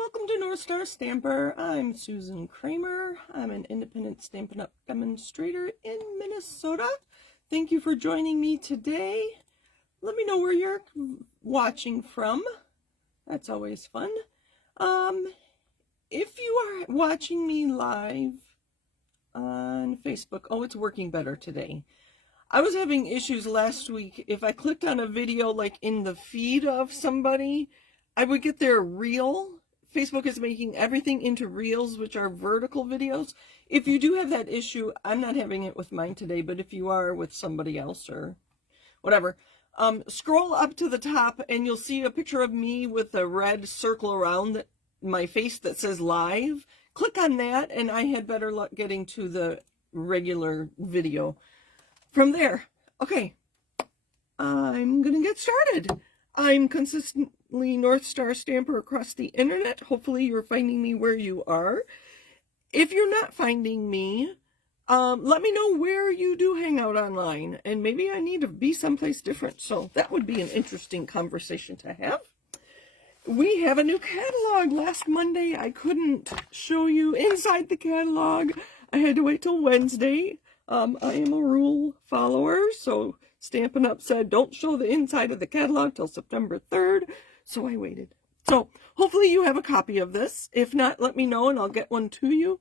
welcome to North Star Stamper. I'm Susan Kramer. I'm an independent Stampin' Up! Demonstrator in Minnesota. Thank you for joining me today. Let me know where you're watching from. That's always fun. If you are watching me live on Facebook, oh, it's working better today. I was having issues last week. If I clicked on a video like in the feed of somebody, I would get their reel. Facebook is making everything into reels, which are vertical videos. If you do have that issue, I'm not having it with mine today, but if you are with somebody else or whatever, scroll up to the top and you'll see a picture of me with a red circle around my face that says live. Click on that and I had better luck getting to the regular video from there. Okay, I'm gonna get started. I'm consistently North Star Stamper across the internet. Hopefully you're finding me where you are. If you're not finding me, let me know where you do hang out online, and maybe I need to be someplace different. So that would be an interesting conversation to have. We have a new catalog. Last Monday I couldn't show you inside the catalog. I had to wait till Wednesday. I am a rule follower, so Stampin' Up! Said don't show the inside of the catalog till September 3rd, so I waited. So hopefully you have a copy of this. If not, let me know and I'll get one to you.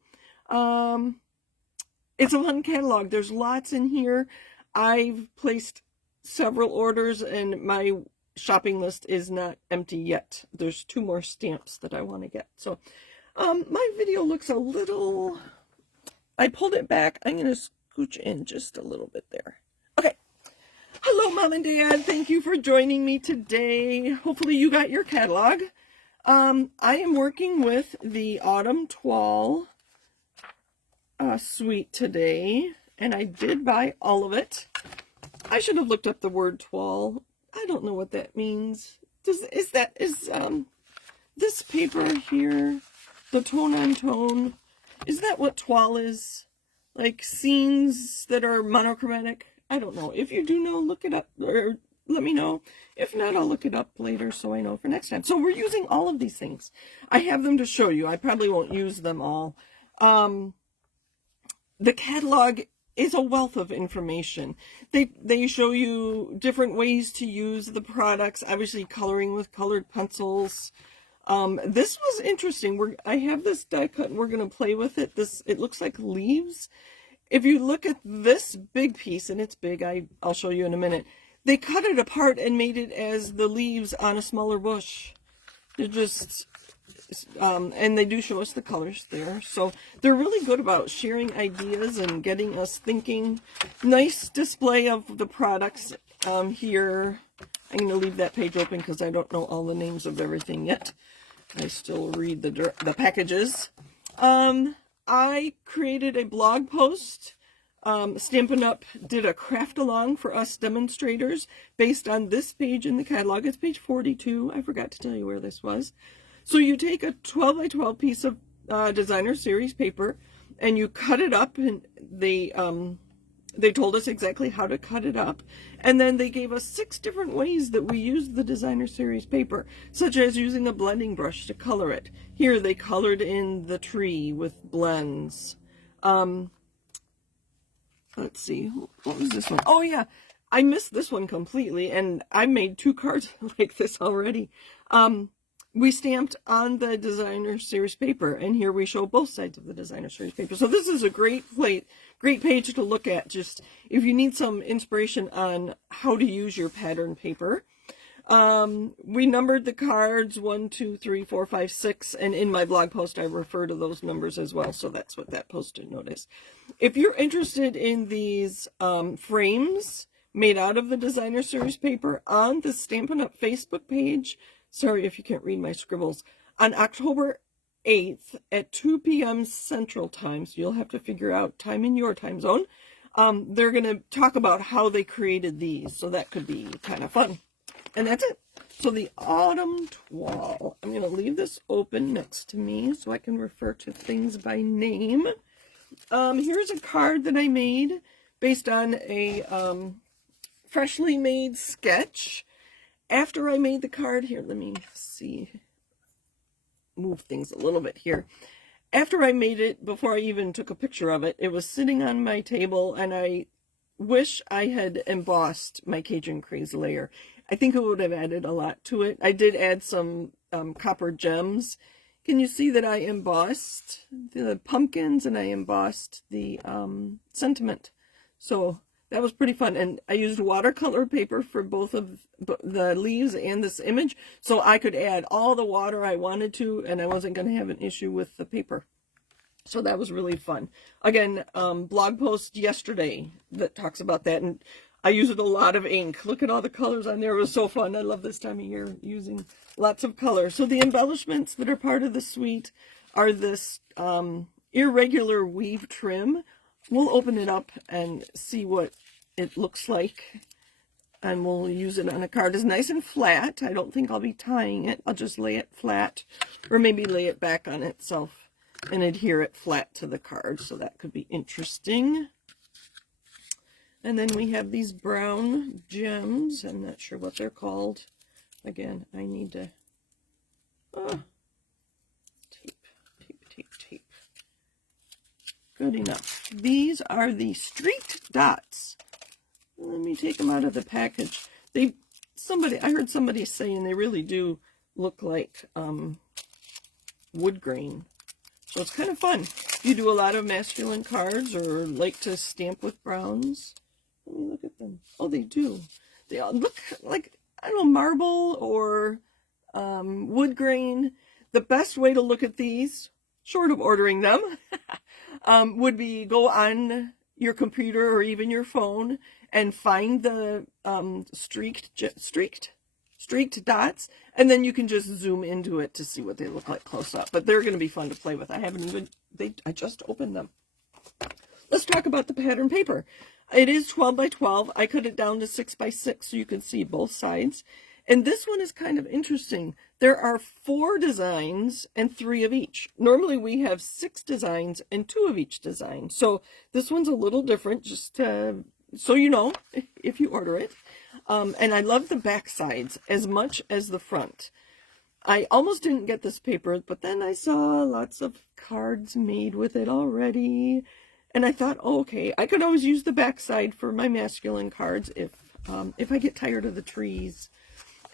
It's a fun catalog. There's lots in here. I've placed several orders and my shopping list is not empty yet. There's 2 more stamps that I want to get. So my video looks a little... I pulled it back. I'm going to scooch in just a little bit there. Okay. Hello, Mom and Dad. Thank you for joining me today. Hopefully you got your catalog. I am working with the Autumn Toile suite today, and I did buy all of it. I should have looked up the word toile. I don't know what that means. Is this paper here, the tone on tone, is that what toile is? Like scenes that are monochromatic? I don't know. If you do know, look it up or let me know. If not, I'll look it up later so I know for next time. So we're using all of these things. I have them to show you. I probably won't use them all. The catalog is a wealth of information. They show you different ways to use the products, obviously coloring with colored pencils. This was interesting. I have this die cut and we're going to play with it. It looks like leaves. If you look at this big piece, and it's big, I'll show you in a minute, they cut it apart and made it as the leaves on a smaller bush. They're just, and they do show us the colors there. So they're really good about sharing ideas and getting us thinking. Nice display of the products here. I'm going to leave that page open because I don't know all the names of everything yet. I still read the packages. I created a blog post. Stampin' Up! Did a craft along for us demonstrators based on this page in the catalog. It's page 42. I forgot to tell you where this was. So you take a 12 by 12 piece of designer series paper and you cut it up, and they told us exactly how to cut it up. And then they gave us 6 different ways that we use the designer series paper, such as using a blending brush to color it. Here they colored in the tree with blends. Let's see, what was this one? Oh yeah, I missed this one completely, and I made 2 cards like this already. We stamped on the designer series paper, and here we show both sides of the designer series paper. So this is a great page to look at, just if you need some inspiration on how to use your pattern paper. We numbered the cards 1, 2, 3, 4, 5, 6, and in my blog post I refer to those numbers as well, so that's what that post-it note is. If you're interested in these frames made out of the designer series paper, on the Stampin' Up! Facebook page, sorry if you can't read my scribbles, on October 8th at 2 p.m. Central Time, so you'll have to figure out time in your time zone, they're going to talk about how they created these, so that could be kind of fun. And that's it. So the Autumn Toile. I'm going to leave this open next to me so I can refer to things by name. Here's a card that I made based on a freshly made sketch. After I made the card, here, let me see. move things a little bit here. After I made it, before I even took a picture of it, it was sitting on my table, and I wish I had embossed my Cajun Craze layer. I think it would have added a lot to it. I did add some copper gems. Can you see that I embossed the pumpkins and I embossed the sentiment? So that was pretty fun. And I used watercolor paper for both of the leaves and this image, so I could add all the water I wanted to, and I wasn't going to have an issue with the paper. So that was really fun. Again, blog post yesterday that talks about that, and I used a lot of ink. Look at all the colors on there. It was so fun. I love this time of year using lots of color. So the embellishments that are part of the suite are this irregular weave trim. We'll open it up and see what it looks like, and we'll use it on a card. It's nice and flat. I don't think I'll be tying it. I'll just lay it flat, or maybe lay it back on itself and adhere it flat to the card, so that could be interesting. And then we have these brown gems. I'm not sure what they're called. Again, I need to tape. Good enough. These are the streaked dots. Let me take them out of the package. I heard somebody saying they really do look like wood grain. So it's kind of fun. If you do a lot of masculine cards or like to stamp with browns. Let me look at them. Oh, they do. They all look like, I don't know, marble or wood grain. The best way to look at these, short of ordering them, would be go on your computer or even your phone and find the streaked dots, and then you can just zoom into it to see what they look like close up. But they're going to be fun to play with. I just opened them. Let's talk about the pattern paper. It is 12 by 12. I cut it down to 6 by 6 so you can see both sides. And this one is kind of interesting. There are 4 designs and 3 of each. Normally we have 6 designs and 2 of each design. So this one's a little different, just so you know if you order it. And I love the back sides as much as the front. I almost didn't get this paper, but then I saw lots of cards made with it already. And I thought, oh, okay, I could always use the back side for my masculine cards if I get tired of the trees.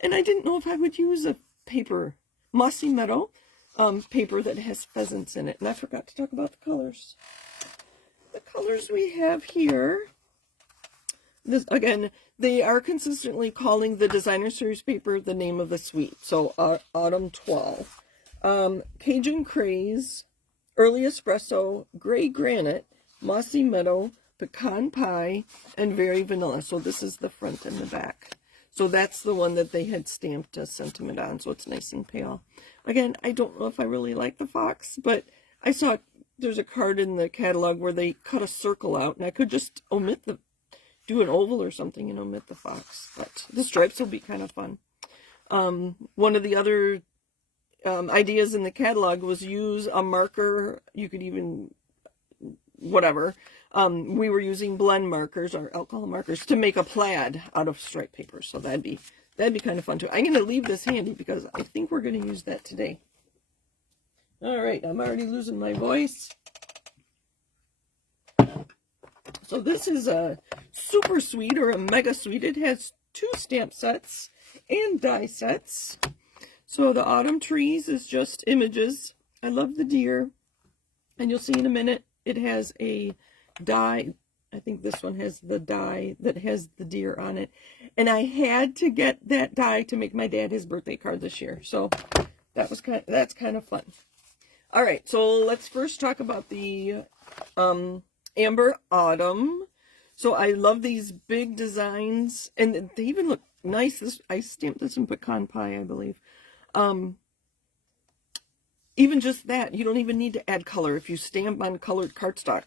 And I didn't know if I would use a paper, Mossy Meadow paper that has pheasants in it. And I forgot to talk about the colors. The colors we have here, again, they are consistently calling the designer series paper the name of the suite. So Autumn Toile, Cajun Craze, Early Espresso, Gray Granite, Mossy Meadow, Pecan Pie, and Very Vanilla. So this is the front and the back. So that's the one that they had stamped a sentiment on, so it's nice and pale. Again, I don't know if I really like the fox, but I saw there's a card in the catalog where they cut a circle out, and I could just do an oval or something and omit the fox. But the stripes will be kind of fun. One of the other ideas in the catalog was use a marker. You could even, whatever. We were using blend markers or alcohol markers to make a plaid out of striped paper. So that'd be kind of fun too. I'm going to leave this handy because I think we're going to use that today. All right, I'm already losing my voice. So this is a super suite or a mega suite. It has 2 stamp sets and die sets. So the autumn trees is just images. I love the deer. And you'll see in a minute, it has a die. I think this one has the die that has the deer on it. And I had to get that die to make my dad his birthday card this year. So that's kind of fun. All right, so let's first talk about the Amber Autumn. So I love these big designs, and they even look nice. I stamped this in Pecan Pie, I believe. Even just that, you don't even need to add color. If you stamp on colored cardstock,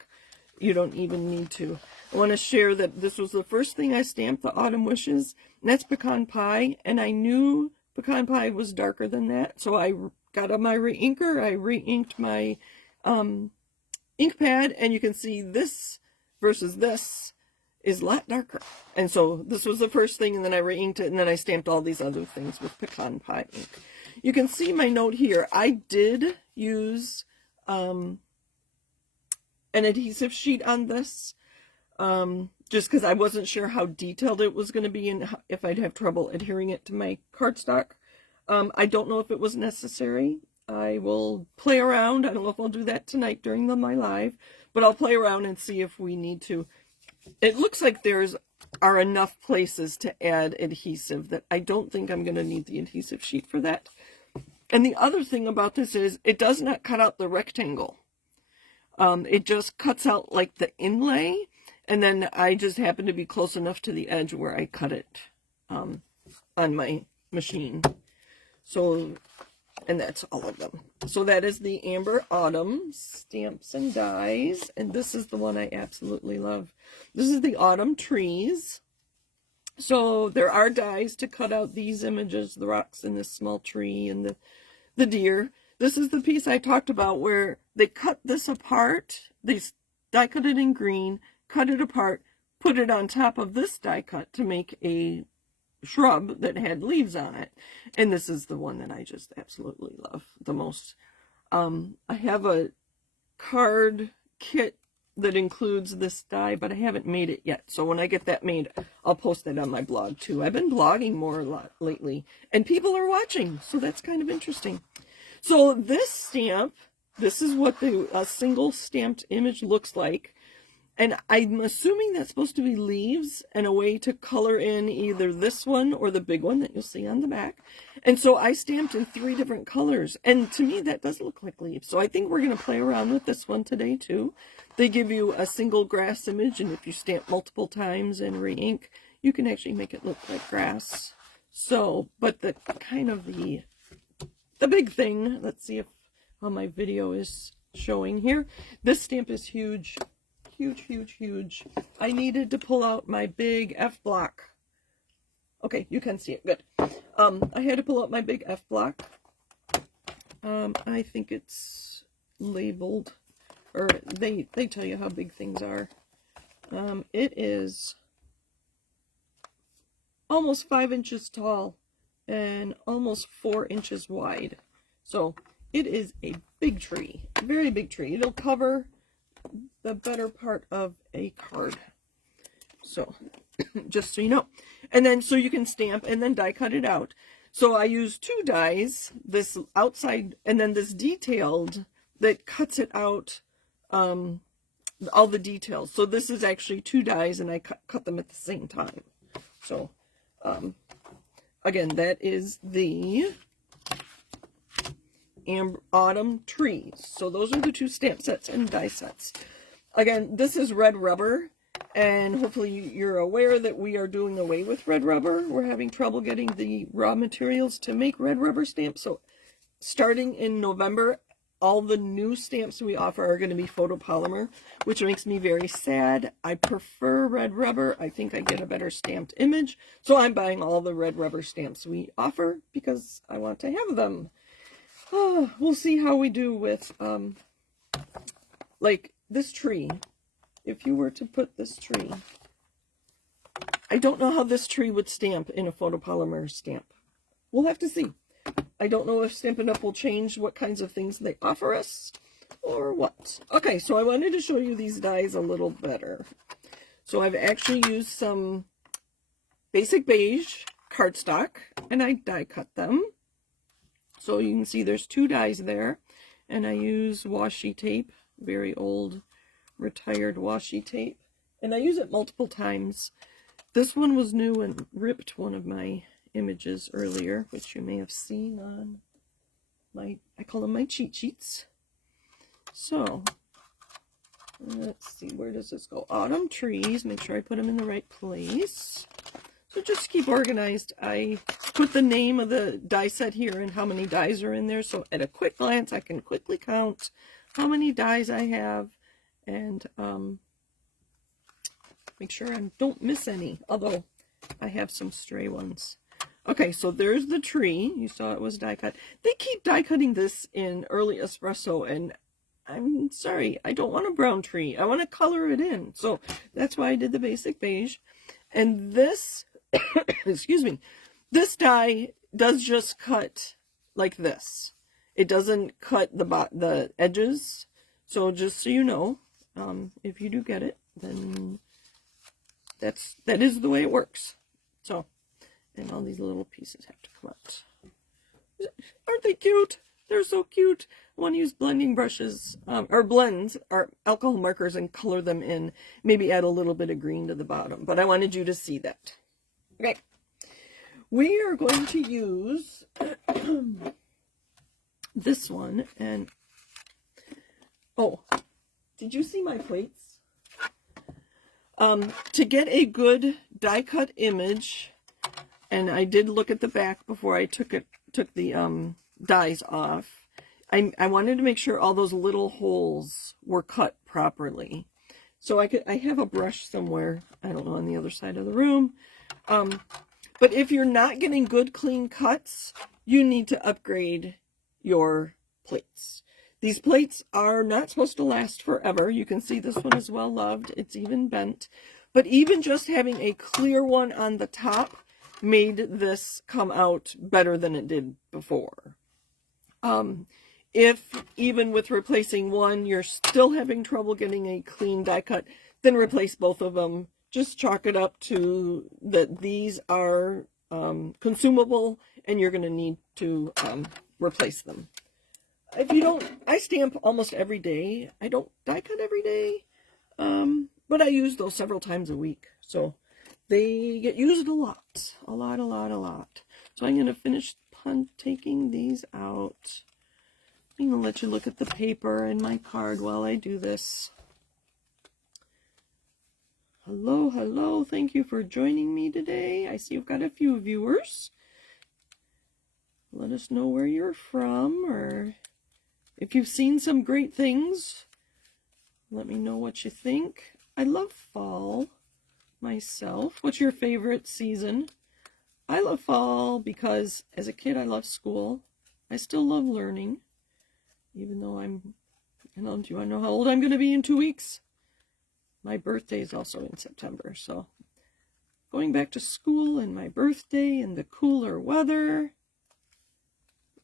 you don't even need to. I want to share that this was the first thing I stamped, the Autumn Wishes, and that's Pecan Pie, and I knew Pecan Pie was darker than that, so I got on my re-inker, I re-inked my ink pad, and you can see this versus this is a lot darker. And so this was the first thing, and then I re-inked it, and then I stamped all these other things with Pecan Pie ink. you can see my note here. I did use an adhesive sheet on this, just because I wasn't sure how detailed it was going to be and if I'd have trouble adhering it to my cardstock. I don't know if it was necessary. I will play around. I don't know if I'll do that tonight during my live, but I'll play around and see if we need to. It looks like are enough places to add adhesive that I don't think I'm going to need the adhesive sheet for that. And the other thing about this is it does not cut out the rectangle. It just cuts out like the inlay, and then I just happen to be close enough to the edge where I cut it on my machine. So, and that's all of them. So that is the Amber Autumn Stamps and Dies, and this is the one I absolutely love. This is the Autumn Trees. So there are dies to cut out these images, the rocks and this small tree and the deer. This is the piece I talked about where they cut this apart. They die cut it in green, cut it apart, put it on top of this die cut to make a shrub that had leaves on it. And this is the one that I just absolutely love the most. I have a card kit that includes this die, but I haven't made it yet. So when I get that made, I'll post that on my blog too. I've been blogging more a lot lately, and people are watching, so that's kind of interesting. So this stamp, this is what a single stamped image looks like. And I'm assuming that's supposed to be leaves and a way to color in either this one or the big one that you'll see on the back. And so I stamped in 3 different colors. And to me, that does look like leaves. So I think we're going to play around with this one today, too. They give you a single grass image, and if you stamp multiple times and re-ink, you can actually make it look like grass. So, but the kind of the big thing, let's see how my video is showing here. This stamp is huge. Huge, huge, huge. I needed to pull out my big F block. Okay, you can see it. Good. I had to pull out my big F block. I think it's labeled, or they tell you how big things are. It is almost 5 inches tall and almost 4 inches wide. So it is a big tree, very big tree. It'll cover the better part of a card. So just so you know. And then so you can stamp and then die cut it out. So I use 2 dies, this outside and then this detailed that cuts it out, all the details. So this is actually 2 dies, and I cut them at the same time. So again, that is the Autumn Trees. So those are the 2 stamp sets and die sets. Again, this is red rubber, and hopefully you're aware that we are doing away with red rubber. We're having trouble getting the raw materials to make red rubber stamps. So starting in November, all the new stamps we offer are going to be photopolymer, which makes me very sad. I prefer red rubber. I think I get a better stamped image. So I'm buying all the red rubber stamps we offer because I want to have them. Oh, we'll see how we do with, like this tree. If you were to put this tree, I don't know how this tree would stamp in a photopolymer stamp. We'll have to see. I don't know if Stampin' Up! Will change what kinds of things they offer us or what. Okay, so I wanted to show you these dies a little better. So I've actually used some basic beige cardstock, and I die cut them. So you can see there's 2 dies there, and I use washi tape, very old retired washi tape, and I use it multiple times. This one was new and ripped one of my images earlier, which you may have seen on my, I call them my cheat sheets. So let's see, where does this go? Autumn Trees, make sure I put them in the right place. So just keep organized. I put the name of the die set here and how many dies are in there. So at a quick glance, I can quickly count how many dies I have and make sure I don't miss any, although I have some stray ones. Okay, so there's the tree. You saw it was die cut. They keep die cutting this in early espresso, and I'm sorry, I don't want a brown tree. I want to color it in. So that's why I did the basic beige. And this, excuse me, this die does just cut like this. It doesn't cut the edges. So just so you know, if you do get it, then that is the way it works. So, and all these little pieces have to come out. Aren't they cute? They're so cute. I want to use blending brushes, or blends, or alcohol markers and color them in. Maybe add a little bit of green to the bottom. But I wanted you to see that. Okay. We are going to use this one. And, oh, did you see my plates? To get a good die cut image, and I did look at the back before I took the dies off. I wanted to make sure all those little holes were cut properly. So I have a brush somewhere, I don't know, on the other side of the room. But if you're not getting good clean cuts, you need to upgrade your plates. These plates are not supposed to last forever. You can see this one is well loved. It's even bent. But even just having a clear one on the top made this come out better than it did before. If even with replacing one, you're still having trouble getting a clean die cut, then replace both of them. Just chalk it up to that these are consumable and you're going to need to replace them. If you don't, I stamp almost every day. I don't die cut every day, but I use those several times a week. So they get used a lot. A lot. So I'm going to finish taking these out. I'm going to let you look at the paper and my card while I do this. Hello. Thank you for joining me today. I see you've got a few viewers. Let us know where you're from, or if you've seen some great things. Let me know what you think. I love fall myself. What's your favorite season? I love fall because as a kid I loved school. I still love learning. Even though do you want to know how old I'm going to be in 2 weeks? My birthday is also in September, so going back to school and my birthday and the cooler weather.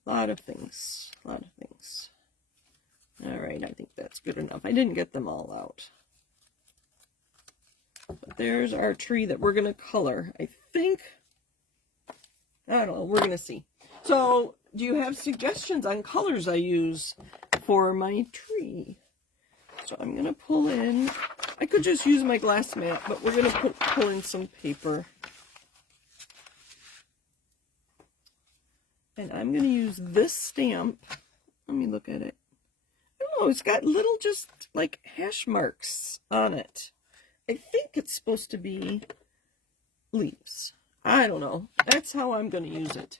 A lot of things. All right, I think that's good enough. I didn't get them all out. But there's our tree that we're going to color. I think, I don't know, we're going to see. So, do you have suggestions on colors I use for my tree? So I'm going to pull in, I could just use my glass mat, but we're going to pull in some paper. And I'm going to use this stamp. Let me look at it. I don't know, it's got little just like hash marks on it. I think it's supposed to be leaves. I don't know. That's how I'm going to use it.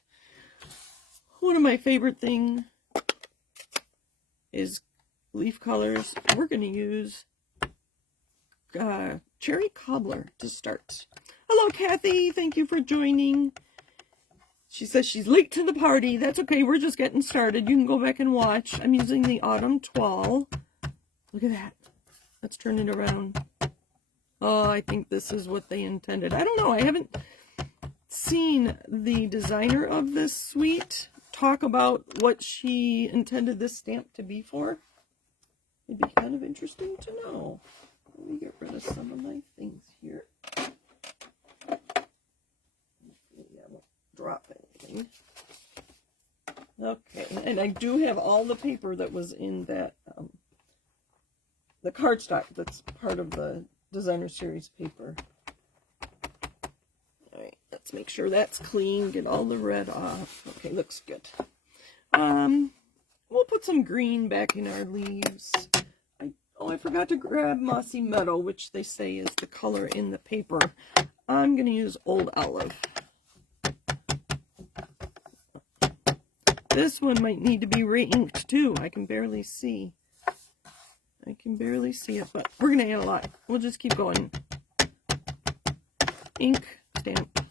One of my favorite things is leaf colors. We're going to use Cherry Cobbler to start. Hello, Kathy. Thank you for joining. She says she's late to the party. That's okay. We're just getting started. You can go back and watch. I'm using the Autumn Toile. Look at that. Let's turn it around. Oh, I think this is what they intended. I don't know. I haven't seen the designer of this suite talk about what she intended this stamp to be for. It'd be kind of interesting to know. Let me get rid of some of my things here. Maybe I won't drop anything. Okay, and I do have all the paper that was in that, the cardstock that's part of the designer series paper. Alright, let's make sure that's clean, get all the red off. Okay, looks good. We'll put some green back in our leaves. I forgot to grab Mossy Meadow, which they say is the color in the paper. I'm going to use Old Olive. This one might need to be re-inked too. I can barely see. It, but we're going to add a lot. We'll just keep going. Ink, stamp.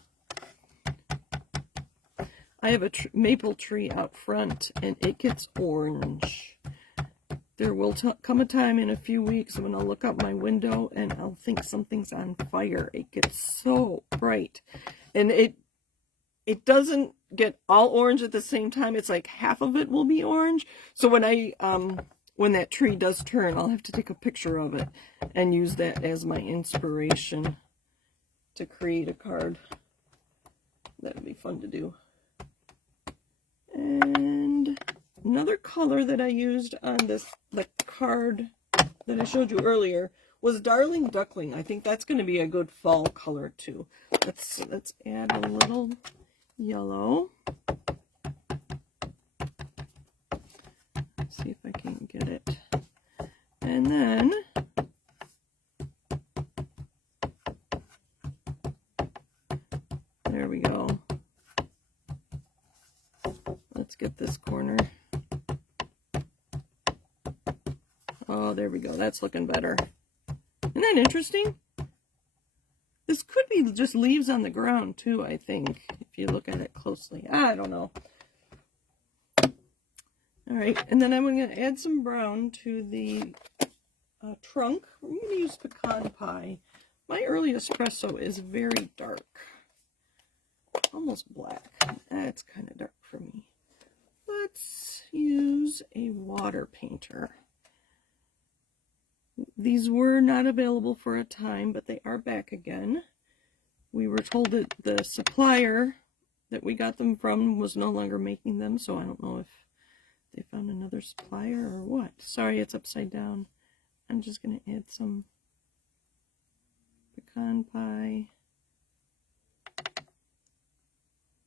I have a maple tree out front, and it gets orange. There will come a time in a few weeks when I'll look out my window and I'll think something's on fire. It gets so bright. And it doesn't get all orange at the same time. It's like half of it will be orange. So when that tree does turn, I'll have to take a picture of it and use that as my inspiration to create a card. That would be fun to do. And another color that I used on the card that I showed you earlier was Darling Duckling. I think that's going to be a good fall color too. Let's add a little yellow. See if I can get it. And then there we go. Let's get this corner. Oh, there we go. That's looking better. Isn't that interesting? This could be just leaves on the ground too, I think, if you look at it closely. I don't know. All right, and then I'm going to add some brown to the trunk. We're going to use pecan pie. My early espresso is very dark, almost black. That's kind of dark for me. Let's use a water painter. These were not available for a time, but they are back again. We were told that the supplier that we got them from was no longer making them, so I don't know if they found another supplier or what. Sorry, it's upside down. I'm just going to add some pecan pie.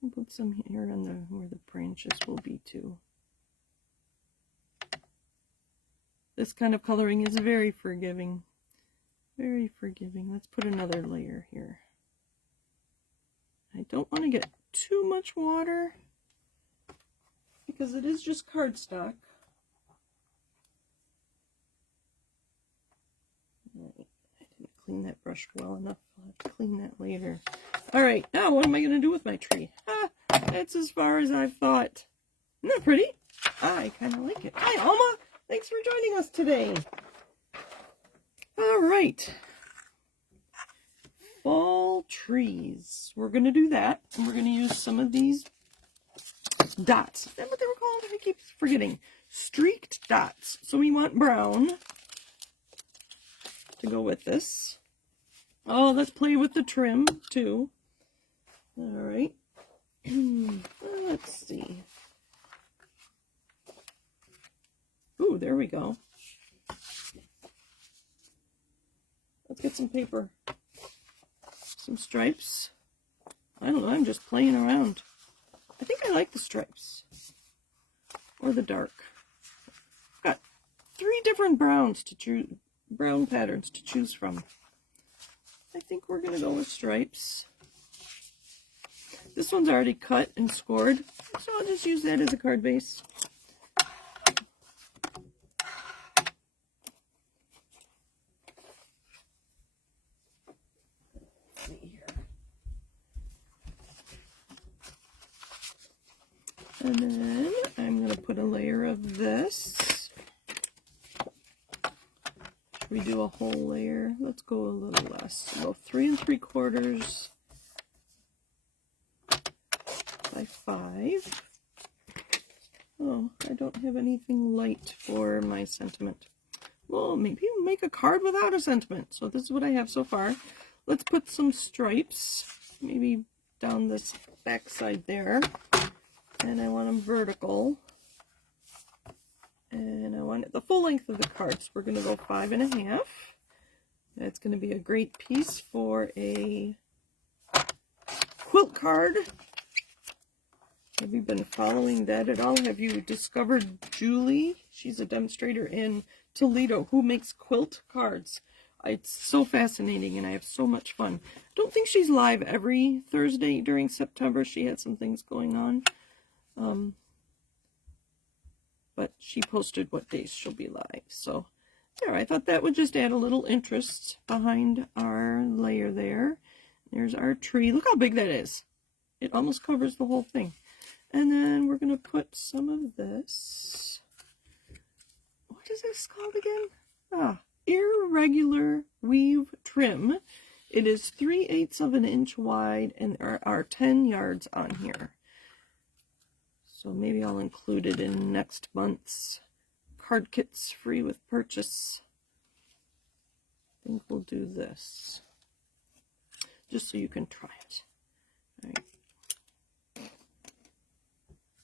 I'll put some here on where the branches will be too. This kind of coloring is very forgiving. Very forgiving. Let's put another layer here. I don't want to get too much water because it is just cardstock. I didn't clean that brush well enough. I'll have to clean that later. Alright, now what am I going to do with my tree? That's as far as I've thought. Isn't that pretty? I kind of like it. Hi, Alma! Thanks for joining us today. All right. Fall trees. We're going to do that. And we're going to use some of these dots. Is that what they were called? I keep forgetting. Streaked dots. So we want brown to go with this. Oh, let's play with the trim too. All right. Let's see. Ooh, there we go. Let's get some paper. Some stripes. I don't know, I'm just playing around. I think I like the stripes. Or the dark. I've got 3 different browns to choose, brown patterns to choose from. I think we're going to go with stripes. This one's already cut and scored, so I'll just use that as a card base. And then I'm going to put a layer of this. Should we do a whole layer? Let's go a little less. Go 3 3/4 by 5. Oh, I don't have anything light for my sentiment. Well, maybe we'll make a card without a sentiment. So this is what I have so far. Let's put some stripes, maybe down this back side there. And I want them vertical. And I want it the full length of the card. So we're going to go 5 1/2. That's going to be a great piece for a quilt card. Have you been following that at all? Have you discovered Julie? She's a demonstrator in Toledo who makes quilt cards. It's so fascinating and I have so much fun. I don't think she's live every Thursday during September. She had some things going on. But she posted what days she'll be live. So there, I thought that would just add a little interest behind our layer there. There's our tree. Look how big that is. It almost covers the whole thing. And then we're going to put some of this. What is this called again? Irregular weave trim. It is 3/8 of an inch wide, and there are 10 yards on here. So maybe I'll include it in next month's card kits free with purchase. I think we'll do this, just so you can try it.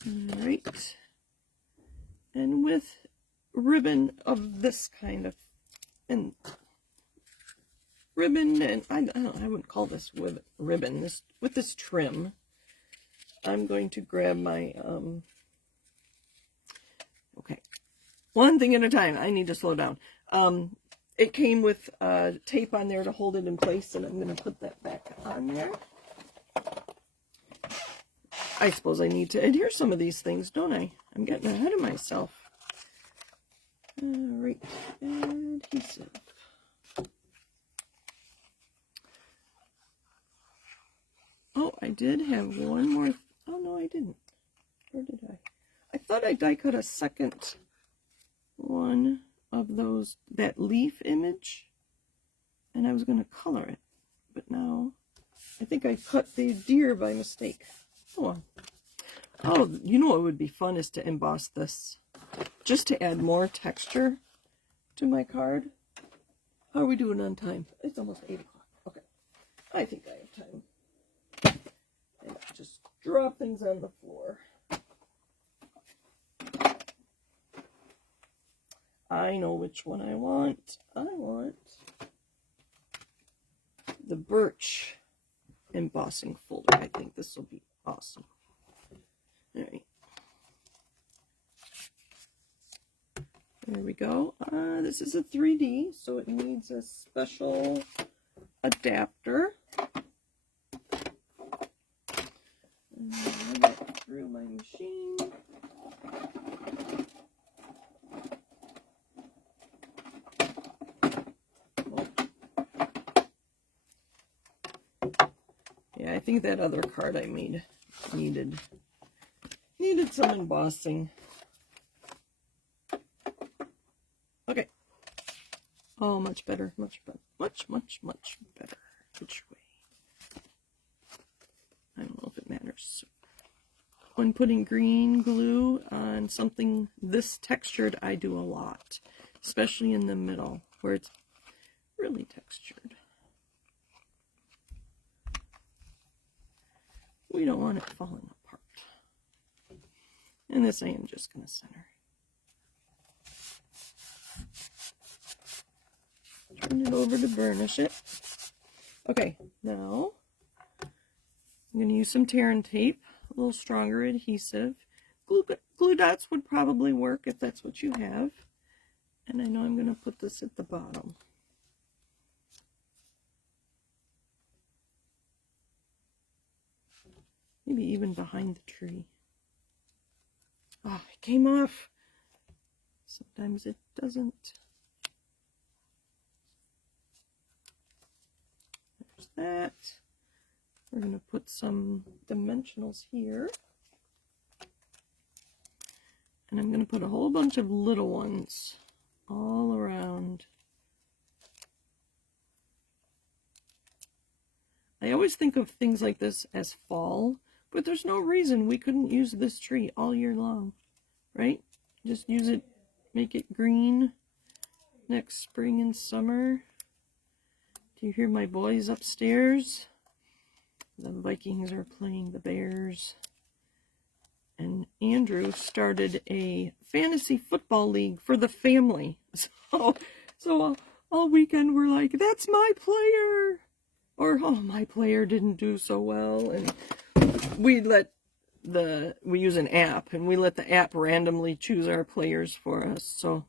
All right. And with ribbon of this kind of, and ribbon, and I wouldn't call this with ribbon, with this trim, I'm going to grab my, okay, one thing at a time. I need to slow down. It came with tape on there to hold it in place, and I'm going to put that back on there. I suppose I need to adhere some of these things, don't I? I'm getting ahead of myself. All right, adhesive. Oh, I did have one more. Oh, no, I didn't. Or did I? I thought I die cut a second one of those, that leaf image, and I was going to color it. But now I think I cut the deer by mistake. Oh, oh, you know what would be fun is to emboss this, just to add more texture to my card. How are we doing on time? It's almost 8 o'clock. Okay, I think I have time. And just drop things on the floor. I know which one I want. I want the birch embossing folder. I think this will be awesome. All right. There we go. This is a 3D, so it needs a special adapter. And run it through my machine. Yeah, I think that other card I made needed some embossing. Okay. Oh, much better, much better, much better. Which way? I don't know if it matters. When putting green glue on something this textured, I do a lot, especially in the middle where it's really textured. We don't want it falling apart. And this I am just going to center. Turn it over to burnish it. Okay, now I'm going to use some tear and tape, a little stronger adhesive. Glue dots would probably work if that's what you have. And I know I'm going to put this at the bottom. Maybe even behind the tree. Oh, it came off. Sometimes it doesn't. There's that. We're going to put some dimensionals here. And I'm going to put a whole bunch of little ones all around. I always think of things like this as fall, but there's no reason we couldn't use this tree all year long, right? Just use it, make it green next spring and summer. Do you hear my boys upstairs? The Vikings are playing the Bears. And Andrew started a fantasy football league for the family. So all weekend we're like, that's my player. Or, oh, my player didn't do so well. And we use an app, and we let the app randomly choose our players for us. So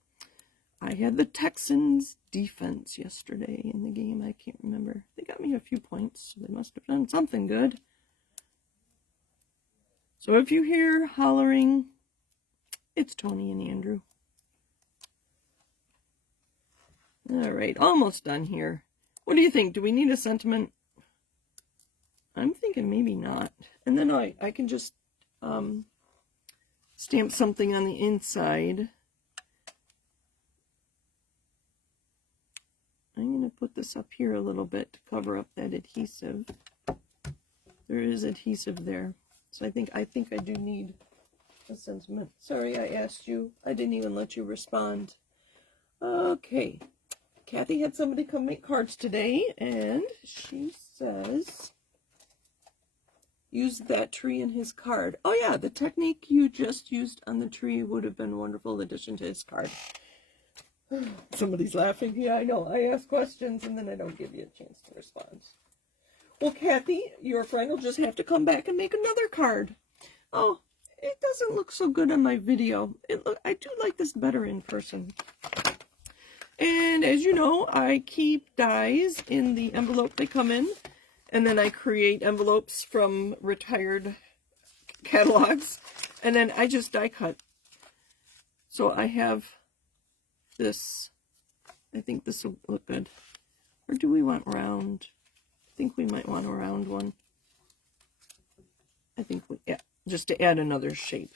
I had the Texans defense yesterday in the game. I can't remember. They got me a few points. So they must have done something good. So if you hear hollering, it's Tony and Andrew. All right, almost done here. What do you think? Do we need a sentiment? I'm thinking maybe not. And then I can just stamp something on the inside. I'm going to put this up here a little bit to cover up that adhesive. There is adhesive there. So I think I do need a sentiment. Sorry I asked you. I didn't even let you respond. Okay. Kathy had somebody come make cards today, and she says, use that tree in his card. Oh yeah, the technique you just used on the tree would have been a wonderful addition to his card. Somebody's laughing. Yeah, I know. I ask questions and then I don't give you a chance to respond. Well, Kathy, your friend will just have to come back and make another card. Oh, it doesn't look so good on my video. I do like this better in person. And as you know, I keep dies in the envelope they come in. And then I create envelopes from retired catalogs. And then I just die cut. So I have this. I think this will look good. Or do we want round? I think we might want a round one. I think yeah, just to add another shape.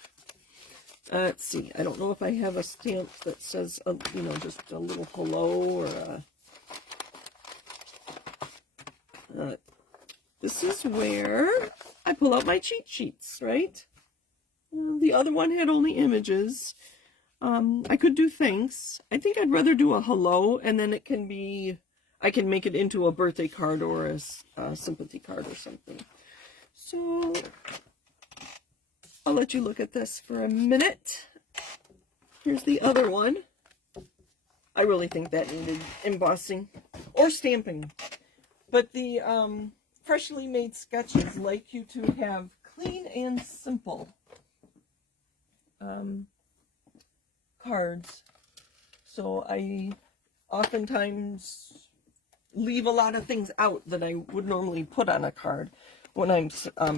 Let's see. I don't know if I have a stamp that says, you know, just a little hello or a... this is where I pull out my cheat sheets, right? The other one had only images. I could do thanks. I think I'd rather do a hello, and then it can be, I can make it into a birthday card or a sympathy card or something. So I'll let you look at this for a minute. Here's the other one. I really think that needed embossing or stamping. But the freshly made sketches like you to have clean and simple cards. So I oftentimes leave a lot of things out that I would normally put on a card when I'm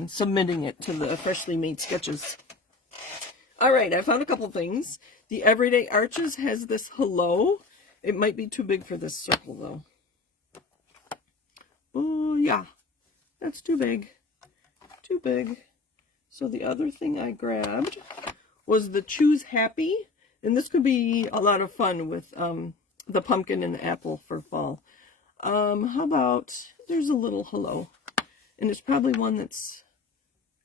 submitting it to the freshly made sketches. All right, I found a couple things. The Everyday Arches has this hello. It might be too big for this circle though. Oh yeah, that's too big. Too big. So the other thing I grabbed was the Choose Happy. And this could be a lot of fun with the pumpkin and the apple for fall. How about, there's a little hello. And it's probably one that's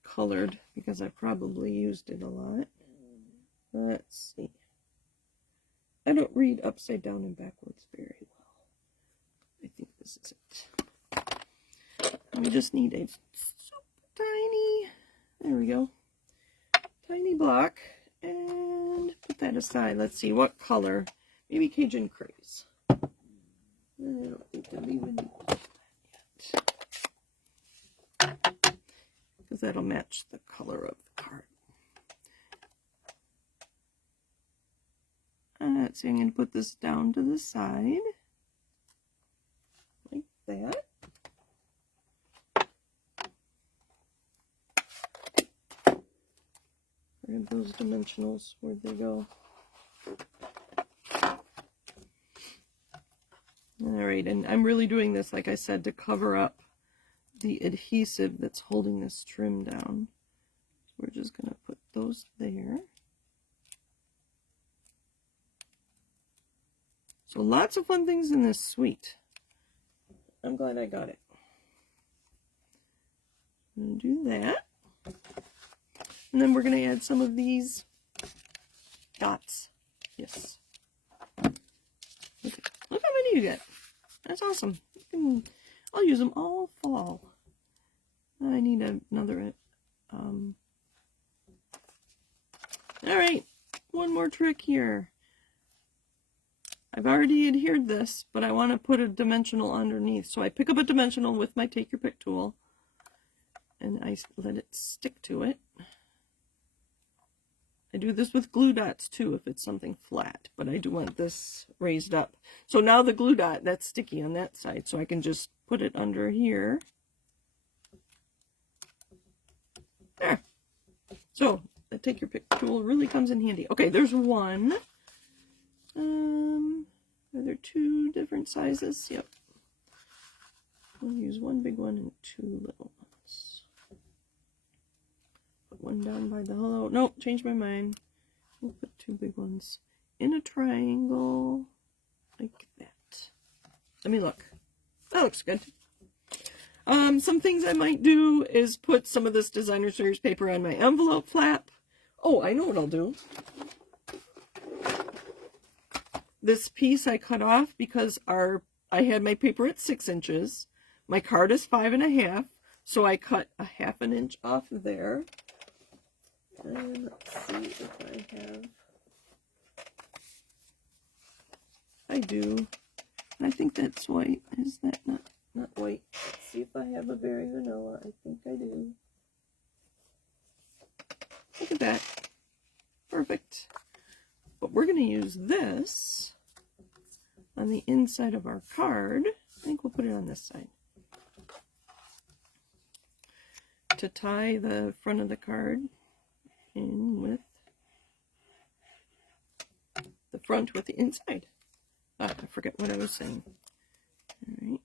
colored because I probably used it a lot. Let's see. I don't read upside down and backwards very well. I think this is it. We just need a super tiny, there we go, tiny block. And put that aside. Let's see, what color? Maybe Cajun Craze. I don't think that we would need that yet. Because that'll match the color of the card. Let's see, I'm going to put this down to the side. Like that. Grab those dimensionals, where'd they go? Alright, and I'm really doing this, like I said, to cover up the adhesive that's holding this trim down. So we're just going to put those there. So lots of fun things in this suite. I'm glad I got it. I'm going to do that. And then we're going to add some of these dots. Yes. Look how many you get. That's awesome. I'll use them all fall. I need another. Alright. One more trick here. I've already adhered this, but I want to put a dimensional underneath. So I pick up a dimensional with my Take Your Pick tool. And I let it stick to it. I do this with glue dots too if it's something flat, but I do want this raised up. So now the glue dot, that's sticky on that side, so I can just put it under here. There. So the Take Your Pick tool really comes in handy. Okay, there's one. Are there two different sizes? Yep. I'll use one big one and two little ones. Put one down by the hello. Nope, changed my mind. We'll put two big ones in a triangle like that. Let me look. That looks good. Some things I might do is put some of this designer series paper on my envelope flap. Oh, I know what I'll do. This piece I cut off because I had my paper at 6 inches. My card is 5.5, so I cut a 1/2 inch off there. And let's see if I have. I do. I think that's white. Is that not white? Let's see if I have a berry vanilla. I think I do. Look at that. Perfect. But we're going to use this on the inside of our card. I think we'll put it on this side. To tie the front of the card in with the front with the inside. I forget what I was saying. All right.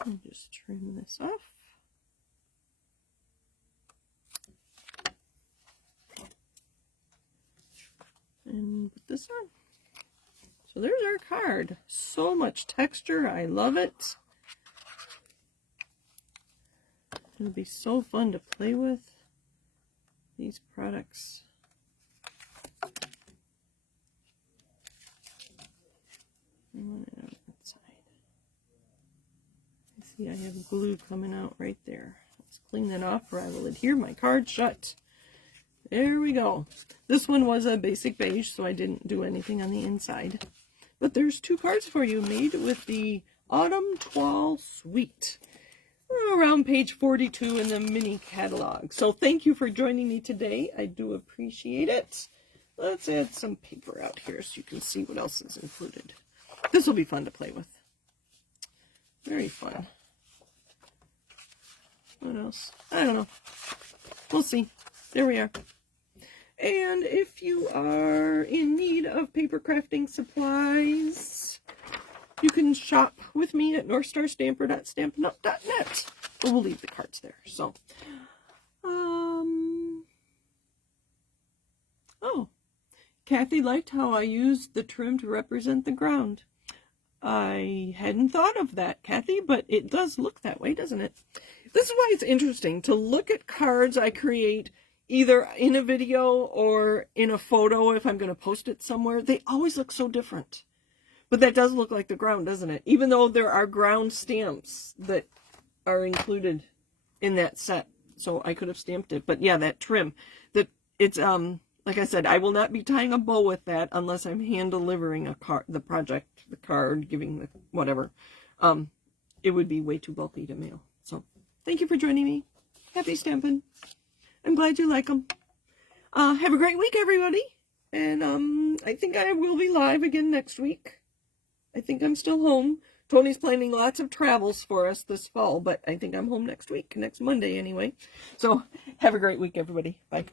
I'll just trim this off. And put this on. So there's our card. So much texture. I love it. It'll be so fun to play with these products. I want it on that side. I see I have glue coming out right there. Let's clean that off or I will adhere my card shut. There we go. This one was a basic beige, so I didn't do anything on the inside. But there's 2 cards for you made with the Autumn Toile Suite. Around page 42 in the mini catalog. So thank you for joining me today. I do appreciate it. Let's add some paper out here so you can see what else is included. This will be fun to play with. Very fun. What else? I don't know. We'll see. There we are. And if you are in need of paper crafting supplies, you can shop with me at northstarstamper.stampinup.net. We'll leave the cards there. So, oh, Kathy liked how I used the trim to represent the ground. I hadn't thought of that, Kathy, but it does look that way, doesn't it? This is why it's interesting to look at cards I create either in a video or in a photo if I'm going to post it somewhere. They always look so different. But that does look like the ground, doesn't it? Even though there are ground stamps that are included in that set. So I could have stamped it. But yeah, that trim. That it's like I said, I will not be tying a bow with that unless I'm hand delivering a card, the project, the card, giving the whatever. It would be way too bulky to mail. So thank you for joining me. Happy stamping. I'm glad you like them. Have a great week, everybody. And I think I will be live again next week. I think I'm still home. Tony's planning lots of travels for us this fall, but I think I'm home next week, next Monday anyway. So have a great week, everybody. Bye.